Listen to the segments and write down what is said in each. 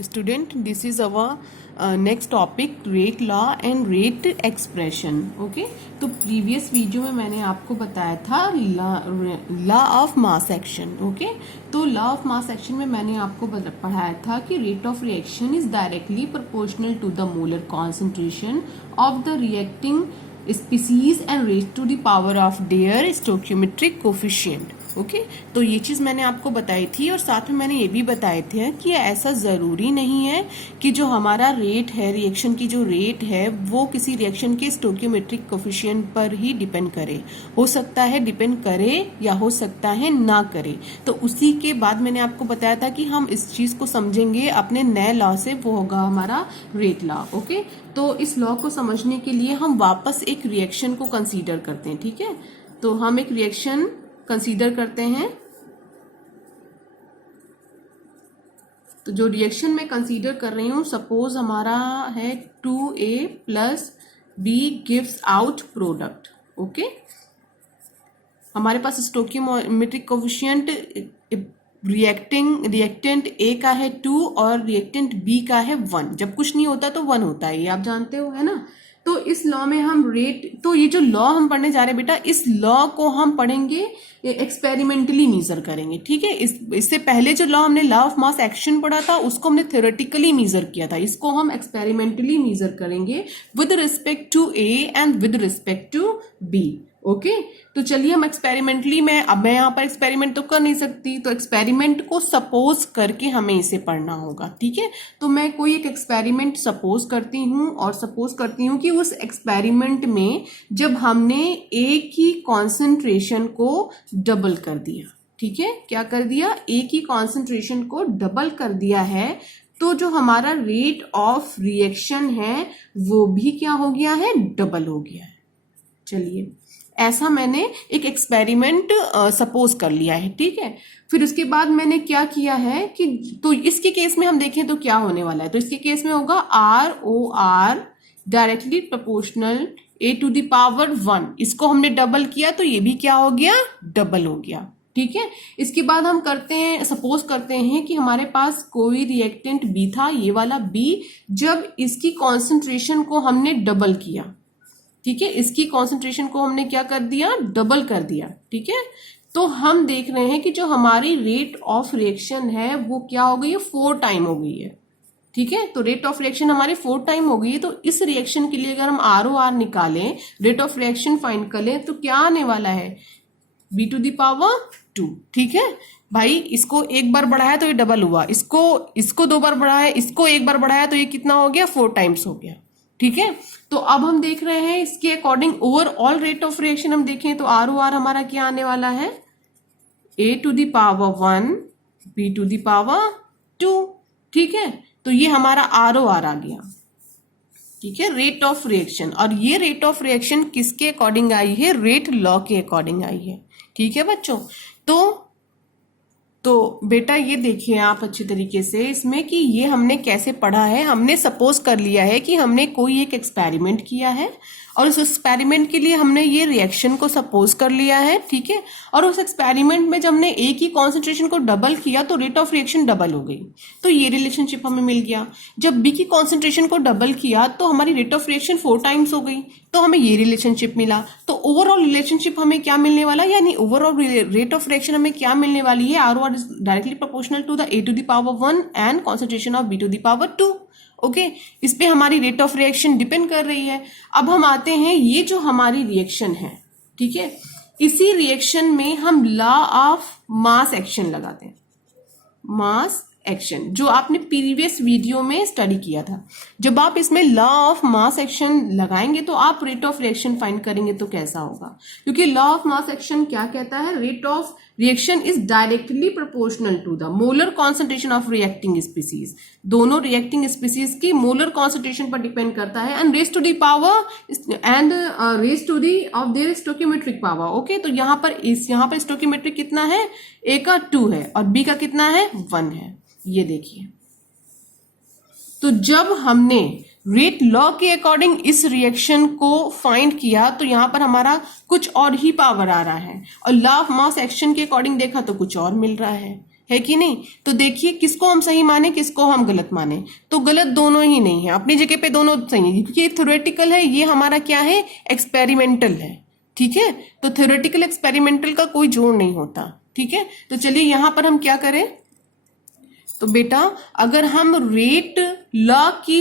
Student, this is our next topic, rate law and rate expression. Okay, तो previous video में मैंने आपको बताया था law of mass action. Okay, तो लॉ ऑफ मास एक्शन में मैंने आपको पढ़ाया था कि rate of reaction is directly proportional to the molar concentration of the reacting species and rate to the power of their stoichiometric coefficient. Okay, तो ये चीज मैंने आपको बताई थी और साथ में मैंने ये भी बताए थे कि ऐसा जरूरी नहीं है कि जो हमारा रेट है, रिएक्शन की जो रेट है वो किसी रिएक्शन के स्टोइकियोमेट्रिक कोफिशिएंट पर ही डिपेंड करे. हो सकता है डिपेंड करे या हो सकता है ना करे. तो उसी के बाद मैंने आपको बताया था कि हम इस चीज को समझेंगे अपने नए लॉ से, वो होगा हमारा रेट लॉ. ओके, तो इस लॉ को समझने के लिए हम वापस एक रिएक्शन को कंसीडर करते हैं. ठीक है, तो हम एक रिएक्शन कंसीडर करते हैं. तो जो रिएक्शन मैं कंसीडर कर रही हूं, सपोज हमारा है 2A plus B gives out product. Okay, हमारे पास स्टोइकियोमेट्रिक कोफिशिएंट रिएक्टेंट A का है 2 और रिएक्टेंट B का है 1. जब कुछ नहीं होता तो 1 होता है, ये आप जानते हो, है ना. तो इस लॉ में हम रेट, तो ये जो लॉ हम पढ़ने जा रहे हैं बेटा, इस लॉ को हम पढ़ेंगे एक्सपेरिमेंटली मेजर करेंगे. ठीक है, इससे पहले जो लॉ हमने लॉ ऑफ मास एक्शन पढ़ा था उसको हमने थ्योरेटिकली मेजर किया था. इसको हम एक्सपेरिमेंटली मेजर करेंगे with respect to A and with respect to B. Okay, तो चलिए हम एक्सपेरिमेंटली में, अब मैं यहाँ पर एक्सपेरिमेंट तो कर नहीं सकती, तो एक्सपेरिमेंट को सपोज करके हमें इसे पढ़ना होगा. ठीक है, तो मैं कोई एक एक्सपेरिमेंट सपोज करती हूँ और सपोज करती हूँ कि उस एक्सपेरिमेंट में जब हमने ए की कॉन्सेंट्रेशन को डबल कर दिया. ठीक है, क्या कर दिया, ए की कॉन्सेंट्रेशन को डबल कर दिया है, तो जो हमारा रेट ऑफ रिएक्शन है वो भी क्या हो गया है, डबल हो गया है. चलिए, ऐसा मैंने एक एक्सपेरिमेंट सपोज कर लिया है. ठीक है, फिर उसके बाद मैंने क्या किया है कि, तो इसके केस में हम देखें तो क्या होने वाला है. तो इसके केस में होगा ROR directly proportional A to the power 1. इसको हमने डबल किया तो ये भी क्या हो गया, डबल हो गया. ठीक है, इसके बाद हम करते हैं, सपोज करते हैं कि हमारे पास कोई रिएक्टेंट B था, ये वाला B, जब इसकी कॉन्सेंट्रेशन को हमने डबल किया. ठीक है, इसकी कॉन्सेंट्रेशन को हमने क्या कर दिया, डबल कर दिया. ठीक है, तो हम देख रहे हैं कि जो हमारी रेट ऑफ रिएक्शन है वो क्या हो गई है, 4 टाइम हो गई है. ठीक है, तो रेट ऑफ रिएक्शन हमारी 4 टाइम हो गई है. तो इस रिएक्शन के लिए अगर हम ROR निकालें, रेट ऑफ रिएक्शन फाइंड कर लें, तो क्या आने वाला है, B टू द पावर 2. ठीक है भाई, इसको एक बार बढ़ाया तो ये डबल हुआ, इसको 2 बार बढ़ाया, इसको एक बार बढ़ाया तो ये कितना हो गया, 4 टाइम्स हो गया. ठीक है, तो अब हम देख रहे हैं इसके according overall rate of reaction हम देखें तो ROR हमारा क्या आने वाला है, A to the power 1 B to the power 2. ठीक है, तो ये हमारा ROR आ गया. ठीक है, रेट ऑफ रिएक्शन, और ये रेट ऑफ रिएक्शन किसके अकॉर्डिंग आई है, रेट लॉ के अकॉर्डिंग आई है. ठीक है बच्चों, तो बेटा ये देखिए आप अच्छी तरीके से इसमें कि ये हमने कैसे पढ़ा है. हमने सपोज कर लिया है कि हमने कोई एक एक्सपेरिमेंट किया है और उस एक्सपेरिमेंट के लिए हमने ये रिएक्शन को सपोज कर लिया है. ठीक है, और उस एक्सपेरिमेंट में जब हमने ए की कॉन्सेंट्रेशन को डबल किया तो रेट ऑफ रिएक्शन डबल हो गई, तो ये रिलेशनशिप हमें मिल गया. जब बी की कॉन्सेंट्रेशन को डबल किया तो हमारी रेट ऑफ रिएक्शन 4 टाइम्स हो गई, तो हमें ये रिलेशनशिप मिला. तो ओवरऑल रिलेशनशिप हमें क्या मिलने वाला, यानी ओवरऑल रेट ऑफ रिएक्शन हमें क्या मिलने वाली है, ROR is directly proportional to the A to the power 1 and concentration of B to the power 2. Okay, इस पे हमारी रेट ऑफ रिएक्शन डिपेंड कर रही है. अब हम आते हैं, ये जो हमारी रिएक्शन है, ठीक है, इसी रिएक्शन में हम लॉ ऑफ मास एक्शन लगाते हैं. मास एक्शन जो आपने प्रीवियस वीडियो में स्टडी किया था, जब आप इसमें लॉ ऑफ मास एक्शन लगाएंगे तो आप रेट ऑफ रिएक्शन फाइंड करेंगे तो कैसा होगा, क्योंकि लॉ ऑफ मास एक्शन क्या कहता है, rate of reaction is directly proportional to the molar concentration of reacting species. दोनों रिएक्टिंग स्पीसीज की मोलर कॉन्सेंट्रेशन पर डिपेंड करता है, and raise to the power and raise to the of their stoichiometric power. Okay, तो यहाँ पर stoichiometric कितना है, A का 2 है और B का कितना है, 1 है. ये देखिए, तो जब हमने रेट लॉ के अकॉर्डिंग इस रिएक्शन को फाइंड किया तो यहां पर हमारा कुछ और ही पावर आ रहा है, और लॉ ऑफ मास एक्शन के अकॉर्डिंग देखा तो कुछ और मिल रहा है. है कि नहीं। तो देखिए किसको हम सही माने किसको हम गलत माने, तो गलत दोनों ही नहीं है, अपनी जगह पे दोनों सही है, क्योंकि ये थ्योरेटिकल है, ये हमारा क्या है, एक्सपेरिमेंटल है। ठीक है, तो थ्योरेटिकल एक्सपेरिमेंटल का कोई जोड़ नहीं होता। ठीक है, तो चलिए यहां पर हम क्या करें, तो बेटा अगर हम रेट लॉ की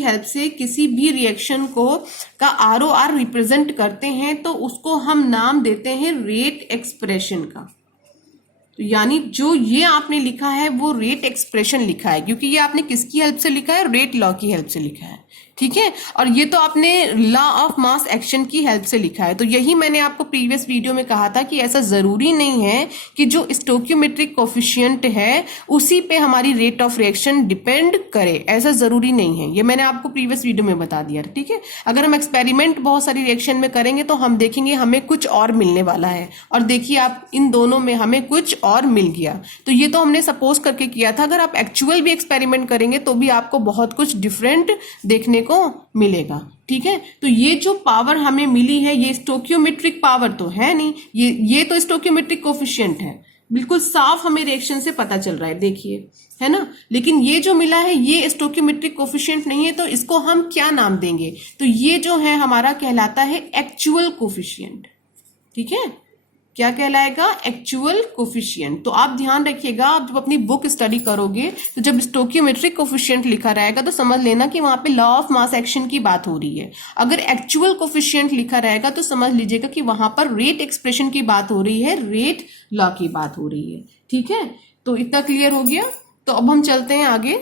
हेल्प से किसी भी रिएक्शन को का ROR रिप्रेजेंट करते हैं तो उसको हम नाम देते हैं रेट एक्सप्रेशन का। तो यानी जो ये आपने लिखा है वो रेट एक्सप्रेशन लिखा है, क्योंकि ये आपने किसकी हेल्प से लिखा है, रेट लॉ की हेल्प से लिखा है। ठीक है, और ये तो आपने लॉ ऑफ मास एक्शन की हेल्प से लिखा है। तो यही मैंने आपको प्रीवियस वीडियो में कहा था कि ऐसा जरूरी नहीं है कि जो स्टोक्योमेट्रिक कोफिशिएंट है उसी पे हमारी रेट ऑफ रिएक्शन डिपेंड करे, ऐसा जरूरी नहीं है। ये मैंने आपको प्रीवियस वीडियो में बता दिया। ठीक है, अगर हम एक्सपेरिमेंट बहुत सारी रिएक्शन में करेंगे तो हम देखेंगे हमें कुछ और मिलने वाला है, और देखिए आप इन दोनों में हमें कुछ और मिल गया। तो ये तो हमने सपोज करके किया था, अगर आप एक्चुअल भी एक्सपेरिमेंट करेंगे तो भी आपको बहुत कुछ डिफरेंट देखने को मिलेगा। ठीक है, तो ये जो पावर हमें मिली है ये स्टोक्योमेट्रिक पावर तो है नहीं, ये तो स्टोक्योमेट्रिक कोफिशिएंट है, बिल्कुल साफ हमें रिएक्शन से पता चल रहा है, देखिए, है ना। लेकिन ये जो मिला है ये स्टोक्योमेट्रिक कोफिशिएंट नहीं है, तो इसको हम क्या नाम देंगे, तो ये जो है हमारा कहलाता है एक्चुअल कोफिशिएंट। ठीक है, क्या कहलाएगा, एक्चुअल कोफिशिएंट। तो आप ध्यान रखिएगा, आप जब अपनी बुक स्टडी करोगे तो जब स्टोक्योमेट्रिक कोफिशिएंट लिखा रहेगा तो समझ लेना कि वहां पे लॉ ऑफ मास एक्शन की बात हो रही है। अगर एक्चुअल कोफिशिएंट लिखा रहेगा तो समझ लीजिएगा कि वहां पर रेट एक्सप्रेशन की बात हो रही है, रेट लॉ की बात हो रही है। ठीक है, तो इतना क्लियर हो गया। तो अब हम चलते हैं आगे।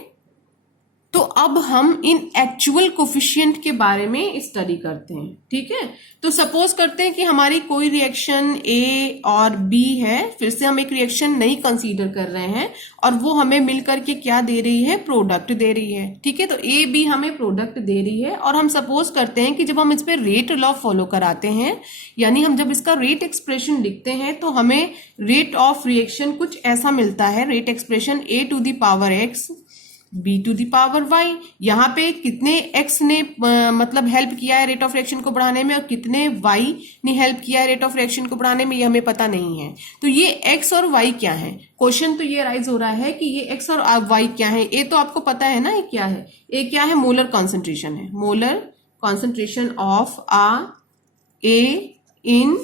तो अब हम इन एक्चुअल कोफिशिएंट के बारे में स्टडी करते हैं। ठीक है, तो सपोज करते हैं कि हमारी कोई रिएक्शन ए और बी है, फिर से हम एक रिएक्शन नहीं कंसीडर कर रहे हैं, और वो हमें मिलकर के क्या दे रही है, प्रोडक्ट दे रही है। ठीक है, तो ए बी हमें प्रोडक्ट दे रही है, और हम सपोज करते हैं कि जब हम इस पे रेट लॉ फॉलो कराते हैं, यानी हम जब इसका रेट एक्सप्रेशन लिखते हैं तो हमें रेट ऑफ रिएक्शन कुछ ऐसा मिलता है, rate expression a to the power x b to the power y। यहाँ पे कितने x ने मतलब हेल्प किया है रेट ऑफ रिएक्शन को बढ़ाने में, और कितने y ने हेल्प किया है रेट ऑफ रिएक्शन को बढ़ाने में, ये हमें पता नहीं है। तो ये x और y क्या है, क्वेश्चन तो ये राइज हो रहा है कि ये x और y क्या है। a तो आपको पता है ना, ये क्या है, a क्या है, मोलर कॉन्सेंट्रेशन है, मोलर कॉन्सेंट्रेशन ऑफ A इन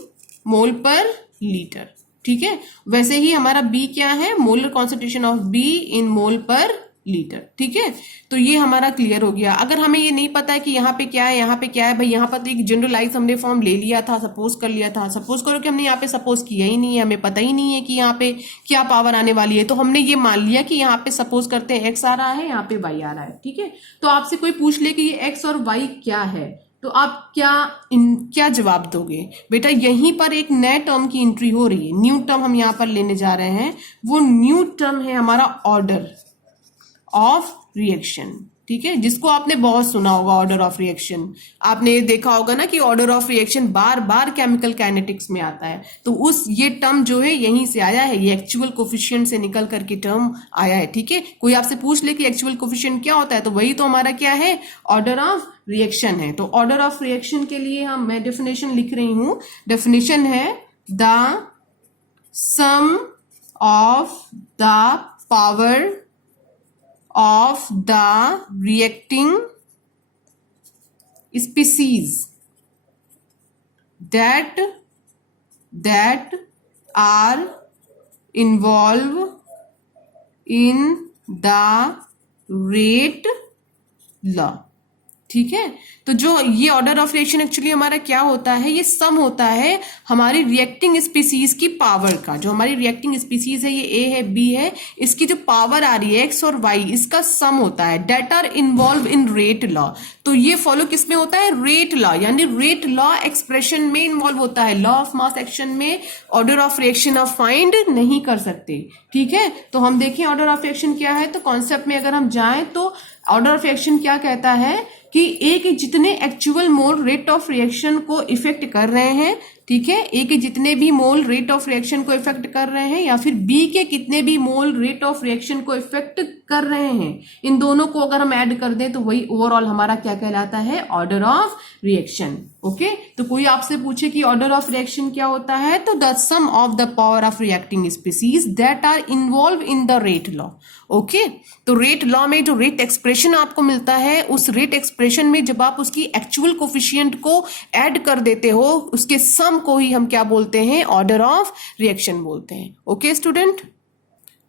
मोल पर लीटर। ठीक है, वैसे ही हमारा b क्या है, मोलर कॉन्सेंट्रेशन ऑफ B इन मोल पर लीटर। ठीक है, तो ये हमारा क्लियर हो गया। अगर हमें ये नहीं पता है कि यहाँ पे क्या है, यहाँ पे क्या है, भाई यहाँ पर तो एक जनरलाइज हमने फॉर्म ले लिया था, सपोज कर लिया था, सपोज करो कि हमने यहाँ पे सपोज किया ही नहीं है, हमें पता ही नहीं है कि यहाँ पे क्या पावर आने वाली है, तो हमने ये मान लिया कि यहाँ पे सपोज करते हैं x आ रहा है, यहाँ पे y आ रहा है। ठीक है, तो आपसे कोई पूछ ले कि ये x और y क्या है, तो आप क्या जवाब दोगे, बेटा यहीं पर एक नए टर्म की एंट्री हो रही है, न्यू टर्म हम यहाँ पर लेने जा रहे हैं। वो न्यू टर्म है हमारा ऑर्डर ऑफ रिएक्शन। ठीक है, जिसको आपने बहुत सुना होगा, ऑर्डर ऑफ रिएक्शन आपने देखा होगा ना कि order of reaction bar bar chemical kinetics में आता है। तो ये टर्म जो है यहीं से आया है, ये एक्चुअल कोफिशिएंट से निकल करके टर्म आया है। ठीक है, कोई आपसे पूछ ले कि एक्चुअल कोफिशिएंट क्या होता है, तो वही तो हमारा क्या है, ऑर्डर ऑफ रिएक्शन है। तो ऑर्डर ऑफ रिएक्शन के लिए मैं डेफिनेशन लिख रही हूं, डेफिनेशन है the sum of the power of the reacting species that are involved in the rate law। ठीक है, तो जो ये ऑर्डर ऑफ रिएक्शन एक्चुअली हमारा क्या होता है, ये सम होता है हमारी रिएक्टिंग स्पीसीज की पावर का। जो हमारी रिएक्टिंग स्पीसीज है, ये ए है, बी है, इसकी जो पावर आ रही है एक्स और वाई, इसका सम होता है, that are involve in rate law. तो ये फॉलो किस में होता है, रेट लॉ, यानी रेट लॉ एक्सप्रेशन में इन्वॉल्व होता है। लॉ ऑफ मास एक्शन में ऑर्डर ऑफ रिएक्शन आप फाइंड नहीं कर सकते। ठीक है, तो हम देखें ऑर्डर ऑफ रिएक्शन क्या है। तो कॉन्सेप्ट में अगर हम जाएं तो ऑर्डर ऑफ रिएक्शन क्या कहता है कि ए के जितने actual mole rate of reaction को इफेक्ट कर रहे हैं, ठीक है, ए के जितने भी मोल रेट ऑफ रिएक्शन को इफेक्ट कर रहे हैं या फिर बी के कितने भी मोल रेट ऑफ रिएक्शन को इफेक्ट कर रहे हैं, इन दोनों को अगर हम ऐड कर दें तो वही ओवरऑल हमारा क्या कहलाता है, ऑर्डर ऑफ रिएक्शन। ओके, तो कोई आपसे पूछे कि ऑर्डर ऑफ रिएक्शन क्या होता है, तो the sum of the power of reacting species that are involve in the rate law. Okay, तो रेट लॉ में जो रेट एक्सप्रेशन आपको मिलता है, उस रेट एक्सप्रेशन में जब आप उसकी एक्चुअल कोफिशिएंट को ऐड कर देते हो, उसके सम को ही हम क्या बोलते हैं, ऑर्डर ऑफ रिएक्शन बोलते हैं। ओके स्टूडेंट,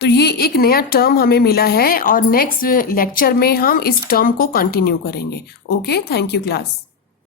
तो ये एक नया टर्म हमें मिला है और नेक्स्ट लेक्चर में हम इस टर्म को कंटिन्यू करेंगे। Okay, thank you class.